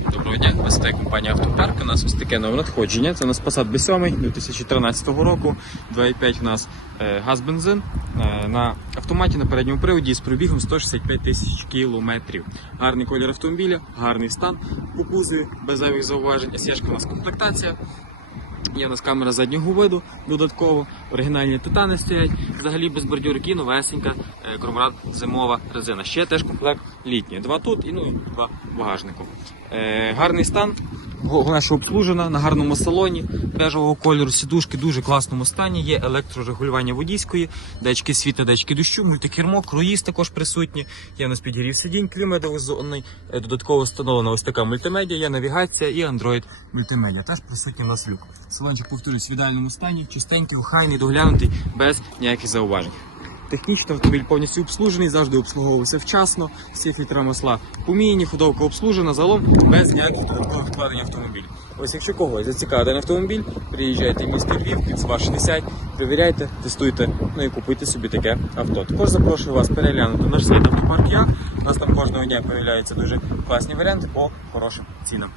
Доброго дня, вас компанія Автопарк. У нас ось таке нове надходження. Це у нас Passat B7 2013 року. 2,5 у нас е, газ-бензин е, на автоматі на передньому приводі з пробігом 165 тисяч кілометрів. Гарний колір автомобіля, гарний стан по без зайвих зауважень. Сєшка у нас комплектація. Є у нас камера заднього виду додатково, оригінальні титани стоять, взагалі без бордюрки, новесенька, кромрад, зимова резина. Ще теж комплект літній. Два тут і ну, два в багажнику. Е, гарний стан, головне, що обслужена на гарному салоні, бежевого кольору, сідушки дуже класному стані. Є електрорегулювання водійської, датчики світла, датчики дощу, мультикермо, круїз також присутні. Є у нас підігрів сидінь, кліматизований, е, додатково встановлена ось така мультимедіа, є навігація і Android мультимедіа. Теж присутній у нас люк. Салончик, повторюсь, в ідеальному стані, чистенький, охайний, доглянутий, без ніяких зауважень. Технічно автомобіль повністю обслужений, завжди обслуговувався вчасно, всі фільтра масла поміяні, ходовка обслужена, залом без ніяких додаткових вкладень автомобіль. Ось якщо когось зацікавить автомобіль, приїжджайте в місто Львів, під 60, перевіряйте, тестуйте, ну і купуйте собі таке авто. Також запрошую вас переглянути наш сайт автопарк Я. У нас там кожного дня появляються дуже класні варіанти по хорошим цінам.